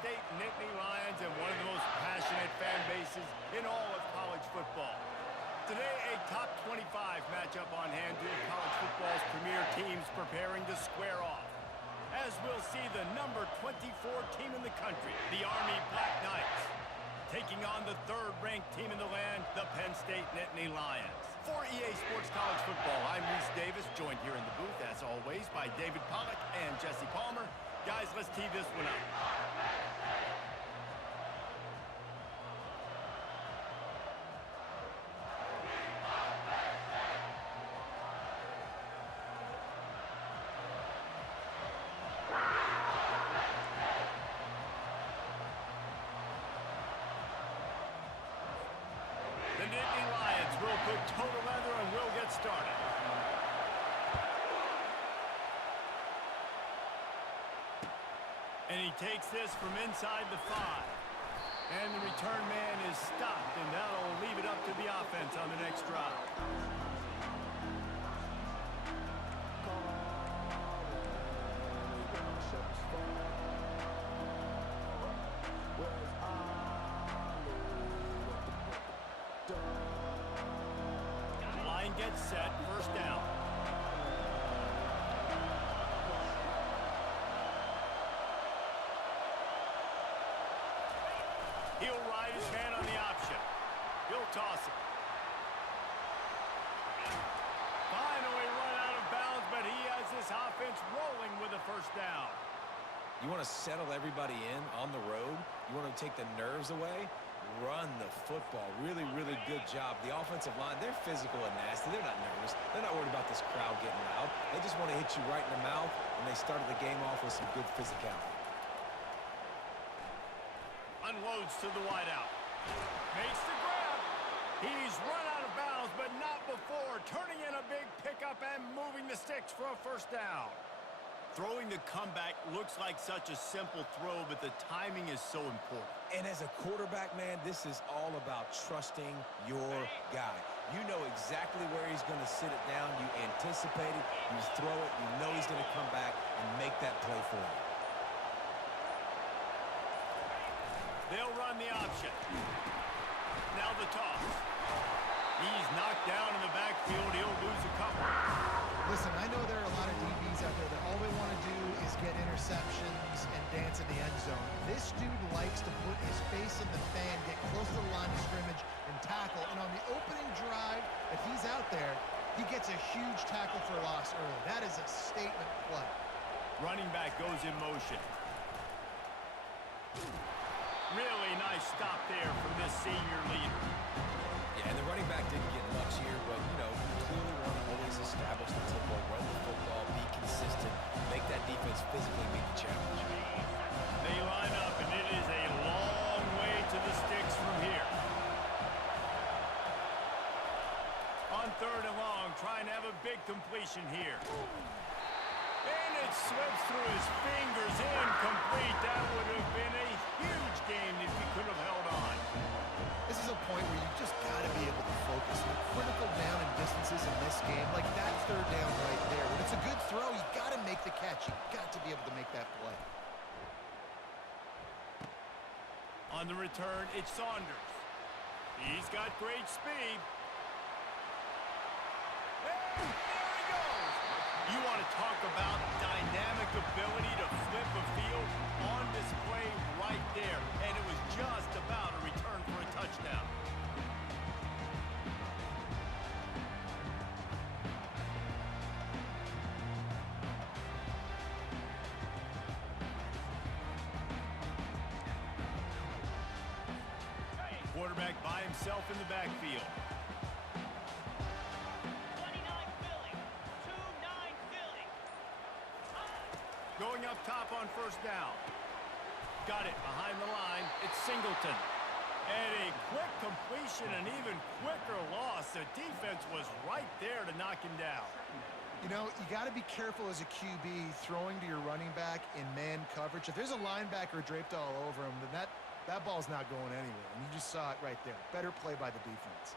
State Nittany Lions and one of the most passionate fan bases in all of college football. Today, a top 25 matchup on hand, two of college football's premier teams preparing to square off. As we'll see the number 24 team in the country, the Army Black Knights, taking on the third-ranked team in the land, the Penn State Nittany Lions. For EA Sports College Football, I'm Reese Davis, joined here in the booth, as always, by David Pollack and Jesse Palmer. Guys, let's tee this one up. The Nittany Lions will put total leather and will get started. And he takes this from inside the 5. And the return man is stopped, and that'll leave it up to the offense on the next drive. Line gets set, first down. He'll ride his man on the option. He'll toss it. Finally run out of bounds, but he has this offense rolling with a first down. You want to settle everybody in on the road? You want to take the nerves away? Run the football. Really, really good job. The offensive line, they're physical and nasty. They're not nervous. They're not worried about this crowd getting loud. They just want to hit you right in the mouth, and they started the game off with some good physicality. Unloads to the wideout. Makes the grab. He's run out of bounds, but not before. Turning in a big pickup and moving the sticks for a first down. Throwing the comeback looks like such a simple throw, but the timing is so important. And as a quarterback, man, this is all about trusting your guy. You know exactly where he's going to sit it down. You anticipate it. You throw it. You know he's going to come back and make that play for you. They'll run the option. Now the toss. He's knocked down in the backfield. He'll lose a couple. Listen, I know there are a lot of DBs out there that all they want to do is get interceptions and dance in the end zone. This dude likes to put his face in the fan, get close to the line of scrimmage, and tackle. And on the opening drive that he's out there, he gets a huge tackle for loss early. That is a statement play. Running back goes in motion. Really nice stop there from this senior leader. Yeah, and the running back didn't get much here, but, you know, you clearly want to always establish the tempo, run the football, be consistent, make that defense physically meet the challenge. They line up, and it is a long way to the sticks from here. On third and long, trying to have a big completion here. And it slips through his fingers, incomplete. That would have been a huge game if he could have held on. This is a point where you just got to be able to focus. The critical down and distances in this game, like that third down right there. When it's a good throw, you got to make the catch. You got to be able to make that play. On the return, it's Saunders. He's got great speed. And there he goes. You want to talk about dynamic ability to flip a field on display right there. And it was just about a return for a touchdown. Quarterback by himself in the backfield. 29 Philly. 2-9 Philly. Going up top on first down. Got it behind the line. It's Singleton. And a quick completion, an even quicker loss. The defense was right there to knock him down. You know, you got to be careful as a QB throwing to your running back in man coverage. If there's a linebacker draped all over him, then that ball's not going anywhere. And you just saw it right there. Better play by the defense.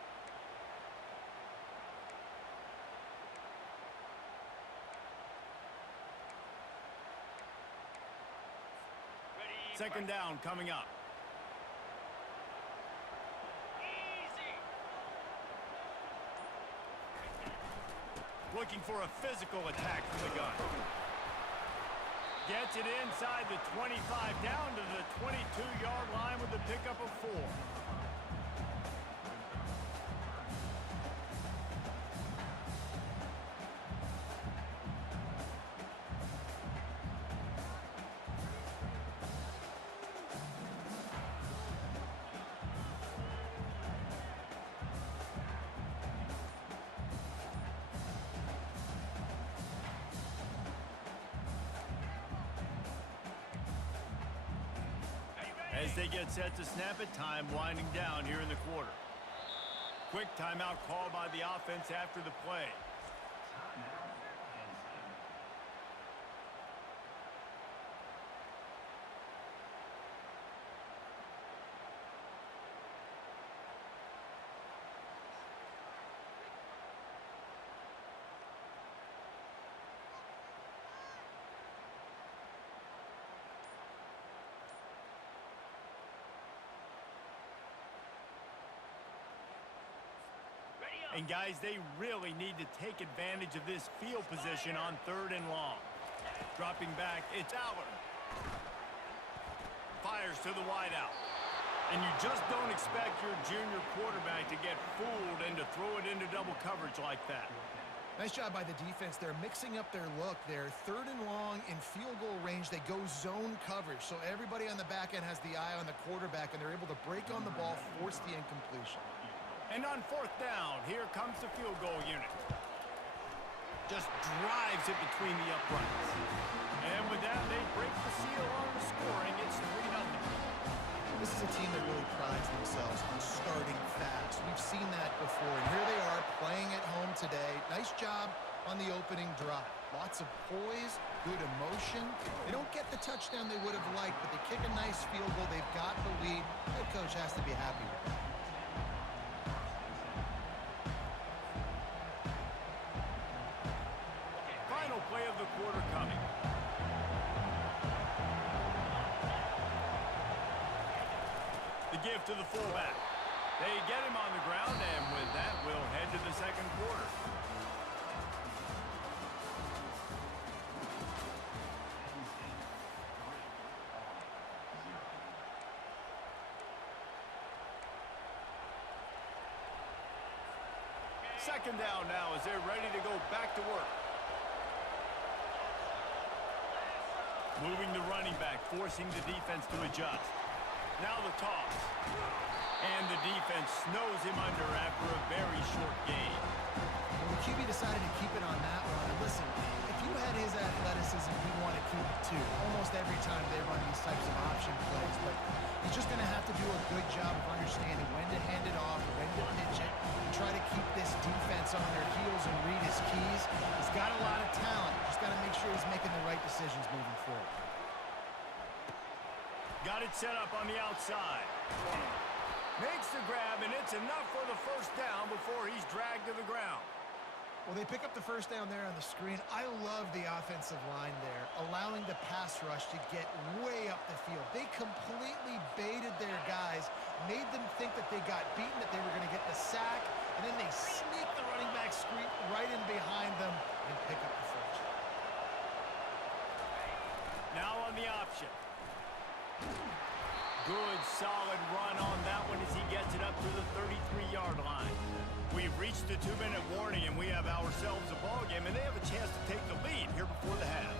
Ready, Second down coming up. Easy. Looking for a physical attack from the gun. Gets it inside the 25, down to the 22-yard line with the pickup of 4. As they get set to snap it, time winding down here in the quarter. Quick timeout call by the offense after the play. And guys, they really need to take advantage of this field position on 3rd and long. Dropping back, it's Aller. Fires to the wideout. And you just don't expect your junior quarterback to get fooled and to throw it into double coverage like that. Nice job by the defense. They're mixing up their look. They're 3rd and long in field goal range. They go zone coverage. So everybody on the back end has the eye on the quarterback, and they're able to break on the ball, force the incompletion. And on 4th down, here comes the field goal unit. Just drives it between the uprights. And with that, they break the seal on the scoring. It's 3-0. This is a team that really prides themselves on starting fast. We've seen that before, and here they are playing at home today. Nice job on the opening drive. Lots of poise, good emotion. They don't get the touchdown they would have liked, but they kick a nice field goal. They've got the lead. Head coach has to be happy with that. Final play of the quarter coming. The give to the fullback. They get him on the ground, and with that, we'll head to the second quarter. Second down now as they're ready to go back to work. Moving the running back, forcing the defense to adjust. Now the toss. And the defense snows him under after a very short gain. Well, the QB decided to keep it on that one. And listen, if you had his athleticism, you'd want to keep it too. Almost every time they run these types of option plays. But he's just going to have to do a good job of understanding when to hand it off, when to pitch it, and try to keep this defense on their heels and read his keys. He's got a lot of talent. Just got to make sure he's making the right decisions moving forward. Got it set up on the outside. Makes the grab, and it's enough for the first down before he's dragged to the ground. Well, they pick up the first down there on the screen. I love the offensive line there, allowing the pass rush to get way up the field. They completely baited their guys, made them think that they got beaten, that they were going to get the sack, and then they sneak the running back screen right in behind them and pick up the first. Now on the option. Good, solid run on that one as he gets it up to the 33-yard line. We've reached the 2-minute warning, and we have ourselves a ball game, and they have a chance to take the lead here before the half.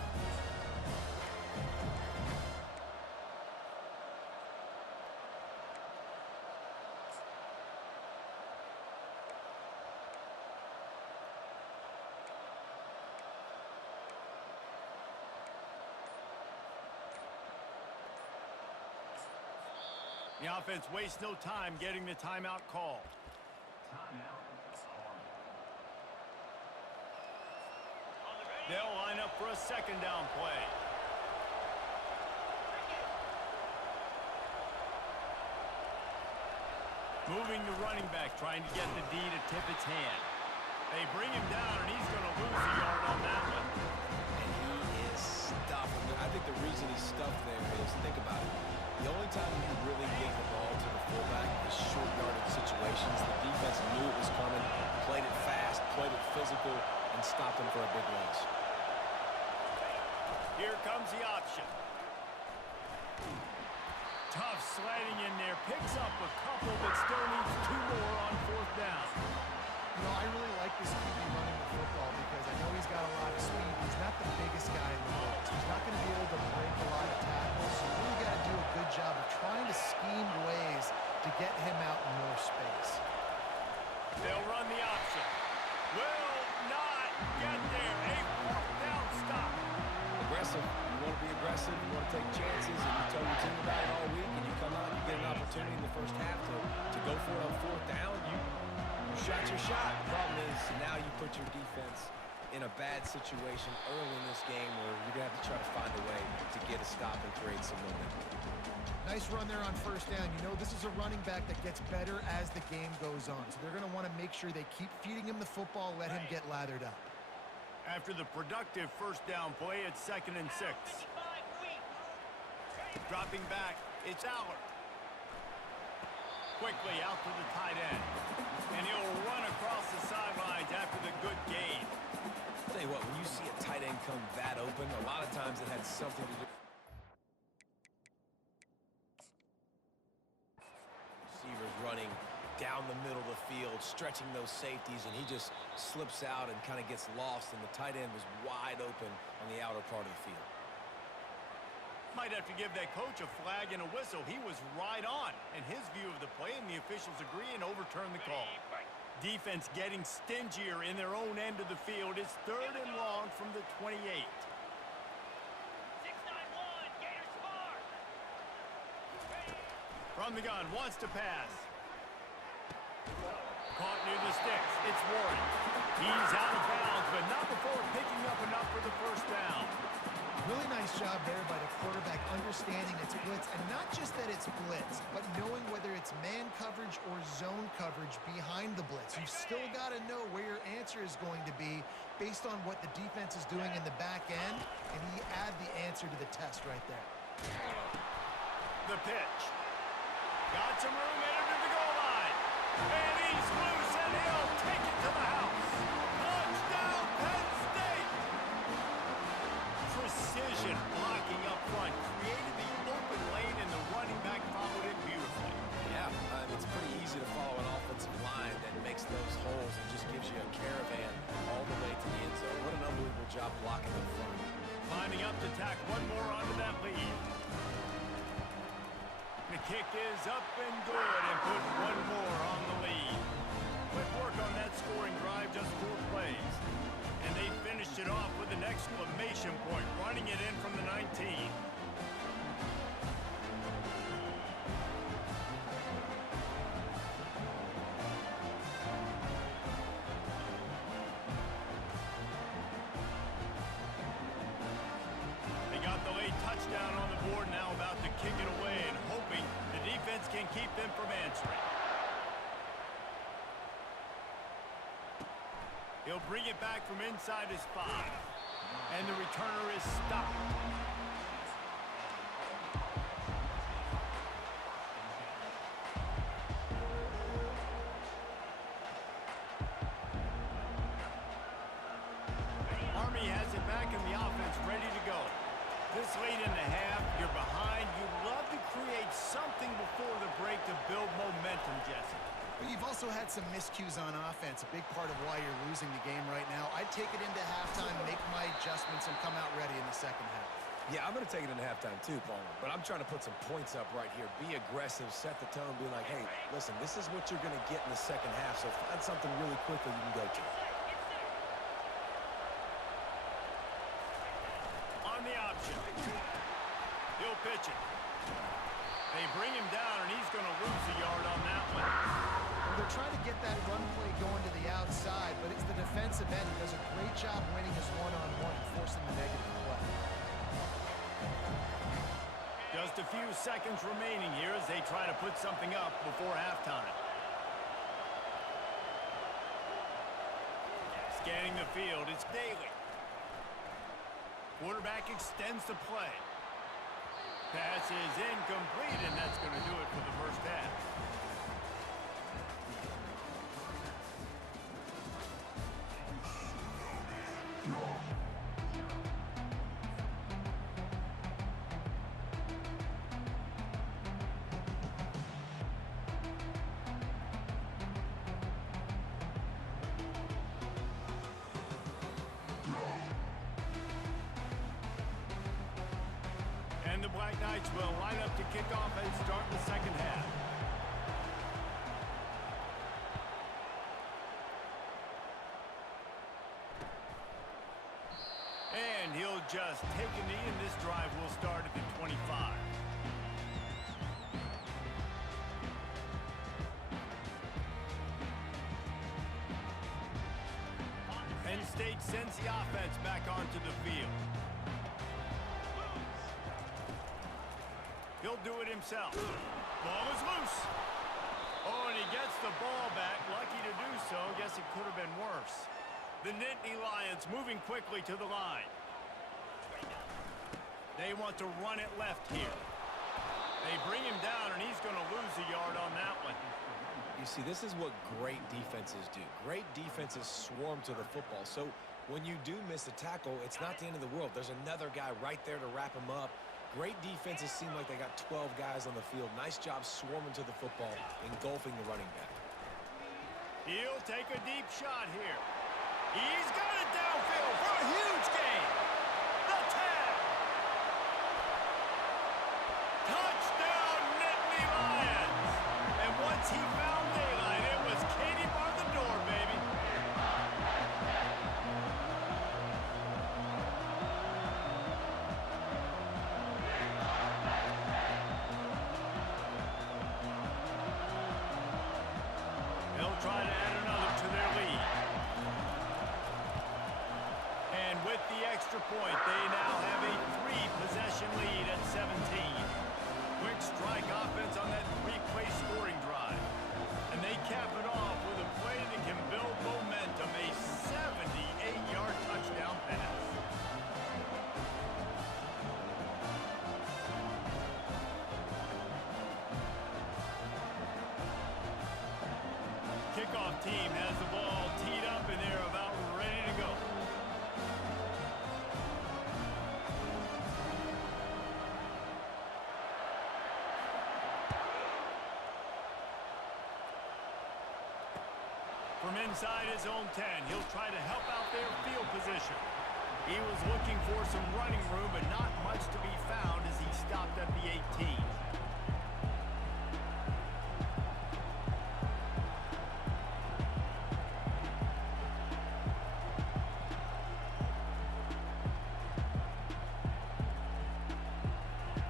The offense wastes no time getting the timeout call. They'll line up for a second down play. Moving the running back, trying to get the D to tip its hand. They bring him down, and he's going to lose a yard on that one. And he is stuff. And I think the reason he's stuffed there is, think about it. The only time you really gave the ball to the fullback is short yardage situations. The defense knew it was coming, played it fast, played it physical, and stopped him for a big loss. Here comes the option. Tough sliding in there. Picks up a couple, but still needs 2 more on 4th down. You know, I really like this QB running the football because I know he's got a lot of speed. He's not the biggest guy in the world, so he's not going to be able to break a lot of tackles. So you really got to do a good job of trying to scheme ways to get him out in more space. They'll run the option. Will not get there. A 4th down stop. Aggressive. You want to be aggressive. You want to take chances, and you tell your team about it all week, and you come out and you get an opportunity in the first half to go for it on 4th down. You shot your shot. The problem is now you put your defense in a bad situation early in this game where you're going to have to try to find a way to get a stop and create some momentum. Nice run there on 1st down. You know, this is a running back that gets better as the game goes on. So they're going to want to make sure they keep feeding him the football, let him get lathered up. After the productive 1st down play, it's 2nd and 6. Dropping back, it's Aller. Quickly out to the tight end. And he'll run across the sidelines after the good gain. I'll tell you what, when you see a tight end come that open, a lot of times it had something to do. Receivers running down the middle of the field, stretching those safeties, and he just slips out and kind of gets lost, and the tight end was wide open on the outer part of the field. Might have to give that coach a flag and a whistle. He was right on in his view of the play, and the officials agree and overturn the call. Defense getting stingier in their own end of the field. It's 3rd and long from the 28. 6-9-1, Gators smart. From the gun, wants to pass. Caught near the sticks. It's Warren. He's out of bounds, but not before picking up enough for the 1st down. Really nice job there by the quarterback understanding it's blitz, and not just that it's blitz, but knowing whether it's man coverage or zone coverage behind the blitz. You've still got to know where your answer is going to be based on what the defense is doing in the back end, and he add the answer to the test right there. The pitch. Got some room headed to the goal line. And he's loose, and he'll take it to the house. Touchdown, Penn State! Precision blocking up front created the open lane, and the running back followed it beautifully. Yeah, it's pretty easy to follow an offensive line that makes those holes and just gives you a caravan all the way to the end zone. What an unbelievable job blocking up front. Lining up to tack one more onto that lead. The kick is up and good, and put one more on the lead. Quick work on that scoring drive, just 4 plays. And they finished it off with an exclamation point, running it in from the 19. They got the late touchdown on the board, now about to kick it away and hoping the defense can keep them from answering. He'll bring it back from inside his 5. And the returner is stopped. Army has it back in the offense, ready to go. This late in the half, you're behind. You'd love to create something before the break to build momentum, Jesse. But you've also had some miscues on offense, a big part of why you're losing the game right now. I'd take it into halftime, make my adjustments, and come out ready in the second half. Yeah, I'm going to take it into halftime too, Palmer. But I'm trying to put some points up right here. Be aggressive, set the tone, be like, hey, listen, this is what you're going to get in the second half, so find something really quickly you can go to. On the option. He'll pitch it. They bring him down, and he's going to lose a yard on that one. Well, they're trying to get that run play going to the outside, but it's the defensive end who does a great job winning his one-on-one and forcing the negative play. Just a few seconds remaining here as they try to put something up before halftime. Scanning the field, it's Daly. Quarterback extends the play. Pass is incomplete, and that's going to do it for the first half. And the Black Knights will line up to kick off and start the second half. And he'll just take a knee, and this drive will start at the 25. Penn State sends the offense back onto the field. He'll do it himself. Ball is loose. Oh, and he gets the ball back. Lucky to do so. Guess it could have been worse. The Nittany Lions moving quickly to the line. They want to run it left here. They bring him down, and he's going to lose a yard on that one. You see, this is what great defenses do. Great defenses swarm to the football. So when you do miss a tackle, it's not the end of the world. There's another guy right there to wrap him up. Great defenses seem like they got 12 guys on the field. Nice job swarming to the football, engulfing the running back. He'll take a deep shot here. He's got it downfield for a huge gain. The tag. Touchdown, Nittany Lions. And once he found daylight, it was Katie bar the door, baby. They'll try to add another to their lead. And with the extra point, they now have a 3-possession lead at 17. Quick strike offense on that 3-play scoring drive. And they cap it off with a play that can build momentum, a 78-yard touchdown pass. Kickoff team has the ball teed up, and they're about ready to go. From inside his own 10, he'll try to help out their field position. He was looking for some running room, but not much to be found as he stopped at the 18.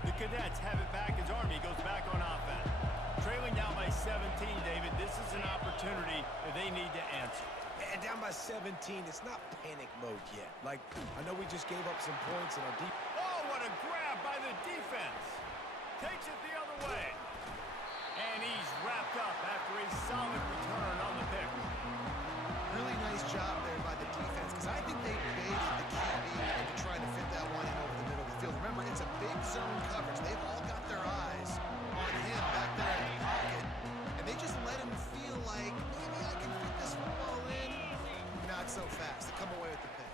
The Cadets have it back as Army goes back on offense. Trailing down by 17, David, this is an opportunity that they need to answer. And down by 17, it's not panic mode yet. Like, I know we just gave up some points in our deep. Oh, what a grab by the defense. Takes it the other way. And he's wrapped up after a solid return on the pick. Really nice job there by the defense, because I think they baited the QB into trying to fit that one in over the middle of the field. Remember, it's a big zone coverage. They've all got their eyes on him back there in the pocket, and they just let him feel like, maybe I can fit this football in. Not so fast. They come away with the pick.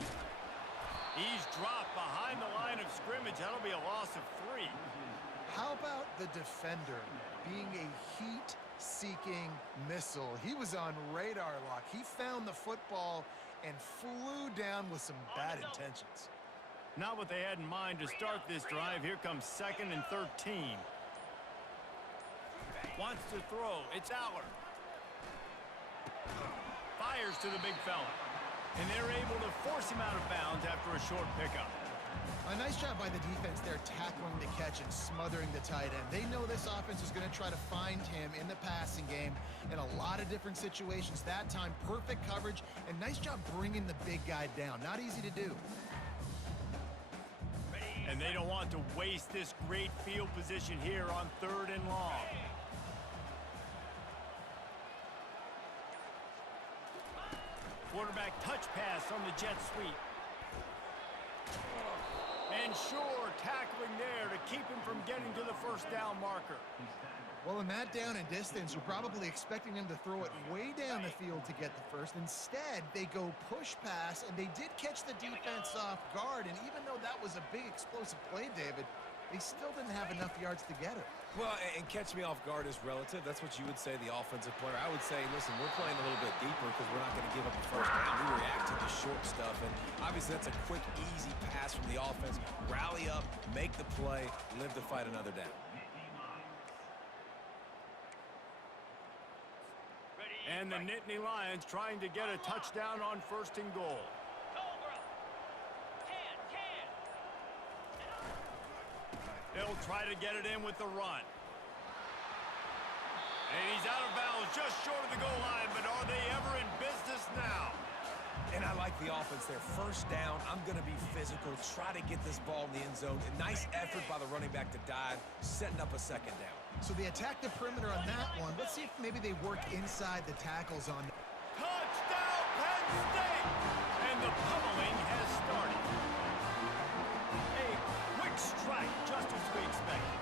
He's dropped behind the line of scrimmage. That'll be a loss of 3. How about the defender being a heat-seeking missile? He was on radar lock. He found the football and flew down with some bad intentions. Not what they had in mind to start this drive. Here comes 2nd and 13. Wants to throw. It's Aller. Fires to the big fella. And they're able to force him out of bounds after a short pickup. A nice job by the defense there, tackling the catch and smothering the tight end. They know this offense is going to try to find him in the passing game in a lot of different situations. That time, perfect coverage, and nice job bringing the big guy down. Not easy to do. And they don't want to waste this great field position here on 3rd and long. Quarterback touch pass on the jet sweep. And sure, tackling there to keep him from getting to the first down marker. Well, in that down and distance, you're probably expecting them to throw it way down the field to get the first. Instead, they go push pass, and they did catch the defense off guard. And even though that was a big explosive play, David, they still didn't have enough yards to get it. Well, and catch me off guard is relative. That's what you would say, the offensive player. I would say, listen, we're playing a little bit deeper because we're not going to give up the first down. We react to the short stuff, and obviously that's a quick, easy pass from the offense. Rally up, make the play, live to fight another down. And the Nittany Lions trying to get a touchdown on 1st and goal. They'll try to get it in with the run. And he's out of bounds just short of the goal line, but are they ever in business now? And I like the offense there. First down, I'm going to be physical, try to get this ball in the end zone. A nice effort by the running back to dive, setting up a second down. So they attack the perimeter on that one. Let's see if maybe they work inside the tackles on. Touchdown, Penn State! And the pummeling has started. A quick strike, just as we expected.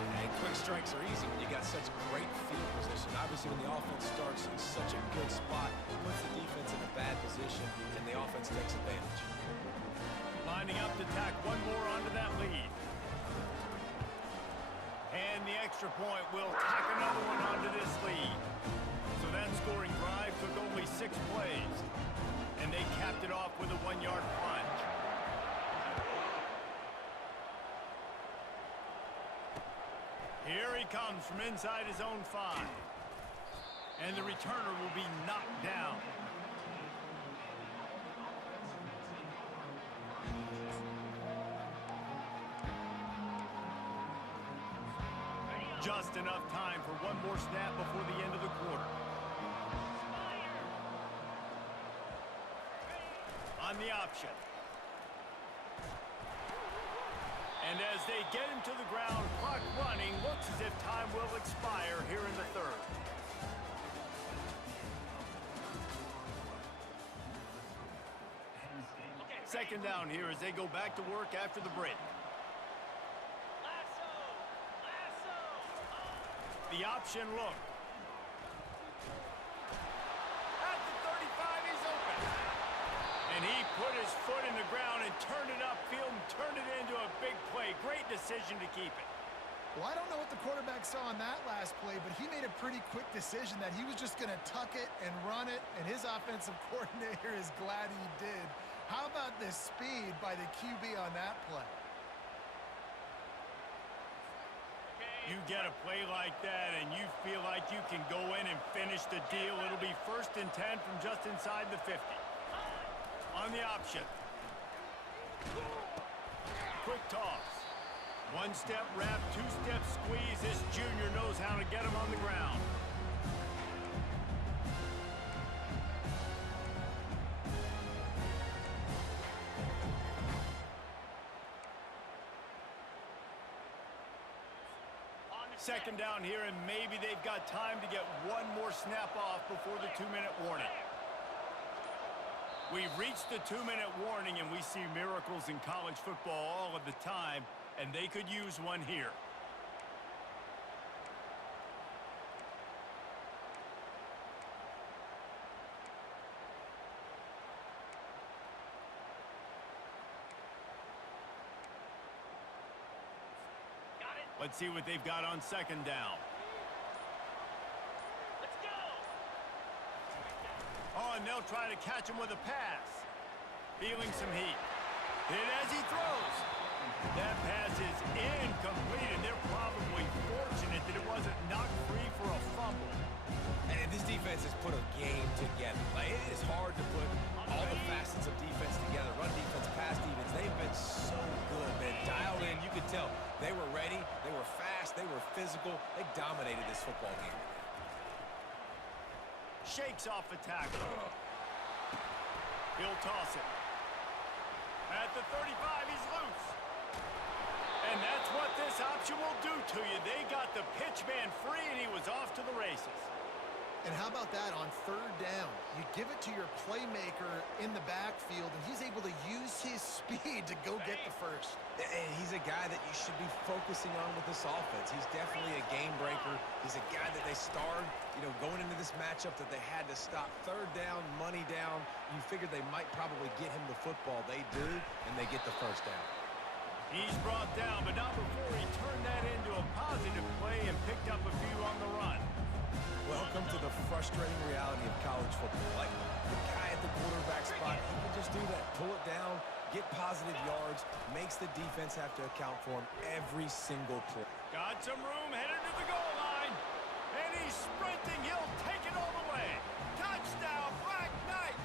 And quick strikes are easy when you got such great field position. Obviously, when the offense starts in such a good spot, puts the defense in a bad position, and the offense takes advantage. Lining up to tack one more onto that lead. And the extra point will tack another one onto this lead. So that scoring drive took only 6 plays. And they capped it off with a 1-yard plunge. Here he comes from inside his own 5. And the returner will be knocked down. Just enough time for one more snap before the end of the quarter. On the option. And as they get him to the ground, clock running, looks as if time will expire here in the 3rd. Second down here as they go back to work after the break. The option look. At the 35, he's open. And he put his foot in the ground and turned it upfield and turned it into a big play. Great decision to keep it. Well, I don't know what the quarterback saw on that last play, but he made a pretty quick decision that he was just going to tuck it and run it, and his offensive coordinator is glad he did. How about the speed by the QB on that play? You get a play like that and you feel like you can go in and finish the deal. It'll be 1st and 10 from just inside the 50. On the option. Quick toss. 1-step wrap, 2-step squeeze. This junior knows how to get him on the ground. Second down here, and maybe they've got time to get one more snap off before the 2-minute warning. We've reached the 2-minute warning, and we see miracles in college football all of the time, and they could use one here. Let's see what they've got on second down. Let's go. Oh, and they'll try to catch him with a pass. Feeling some heat. Hit as he throws. That pass is incomplete, and they're probably fortunate that it wasn't knocked free for a fumble. And this defense has put a game together. Like, it is hard to put all the facets of defense together. Run defense, pass defense. They've been so good, man. Dialed in. You could tell they were ready. They were fast. They were physical. They dominated this football game. Shakes off the tackle. He'll toss it. At the 35, he's loose. And that's what this option will do to you. They got the pitch man free, and he was off to the races. And how about that on third down? You give it to your playmaker in the backfield, and he's able to use his speed to go get the first. And he's a guy that you should be focusing on with this offense. He's definitely a game breaker. He's a guy that they starred, going into this matchup that they had to stop. Third down, money down. You figured they might probably get him the football. They do, and they get the first down. He's brought down, but not before he turned that into a positive play and picked up a few on the run. Welcome to the frustrating reality of college football. Like, the guy at the quarterback spot, he can just do that. Pull it down, get positive yards, makes the defense have to account for him every single play. Got some room, headed to the goal line. And he's sprinting. He'll take it all the way. Touchdown, Black Knights.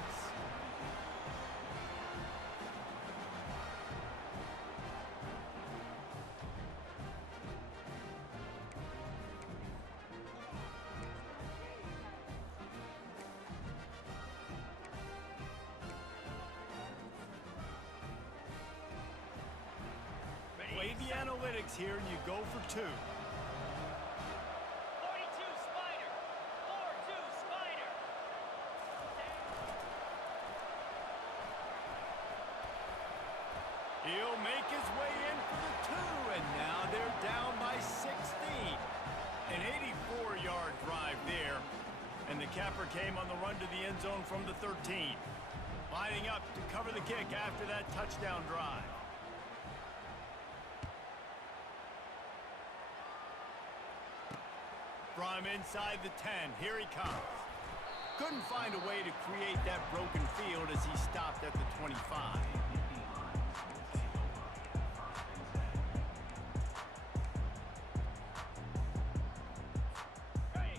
Play the analytics here, and you go for 2. 42 Spider. 4-2 Spider. He'll make his way in for the 2, and now they're down by 16. An 84-yard drive there, and the capper came on the run to the end zone from the 13. Lining up to cover the kick after that touchdown drive. From inside the 10, here he comes. Couldn't find a way to create that broken field as he stopped at the 25.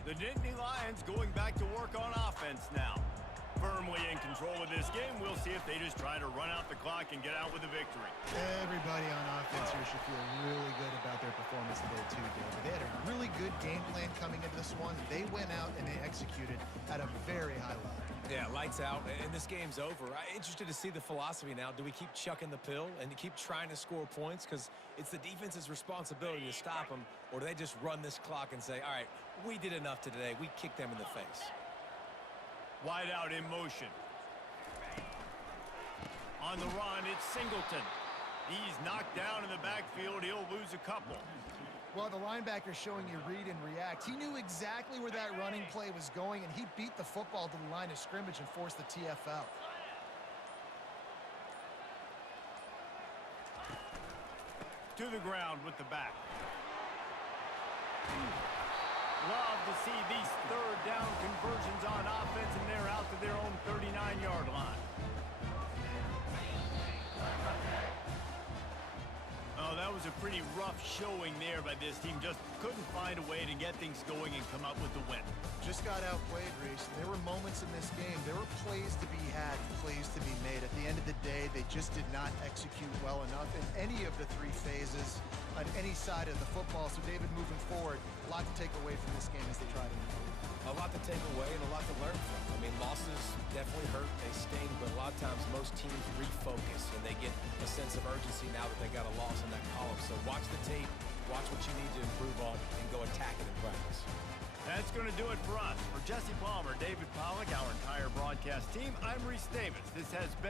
The Nittany Lions going back to work on offense now. Firmly in control of this game. We'll see if they just try to run out the clock and get out with a victory. Everybody on offense here should feel really good about their performance today, too, David. They had a really good game plan coming into this one. They went out and they executed at a very high level. Yeah, lights out, and this game's over. I'm interested to see the philosophy now. Do we keep chucking the pill and keep trying to score points? Because it's the defense's responsibility to stop them, or do they just run this clock and say, all right, we did enough today. We kicked them in the face. Wide out in motion. On the run, it's Singleton. He's knocked down in the backfield. He'll lose a couple. Well, the linebacker's showing you read and react. He knew exactly where that running play was going, and he beat the football to the line of scrimmage and forced the TFL. To the ground with the back. Love to see these third down conversions on offense, and they're out to their own 39-yard line. Oh, that was a pretty rough showing there by this team. Just couldn't find a way to get things going and come up with the win. Just got outplayed, Reese. There were moments in this game. There were plays to be had, plays to be made. At the end of the day, they just did not execute well enough in any of the 3 phases on any side of the football. So, David, moving forward, a lot to take away from this game as they try to improve. A lot to take away and a lot to learn from. I mean, losses definitely hurt, they sting, but a lot of times most teams refocus and they get a sense of urgency now that they got a loss in that column. So watch the tape, watch what you need to improve on, and go attack it in practice. That's going to do it for us. For Jesse Palmer, David Pollack, our entire broadcast team, I'm Reese Davis. This has been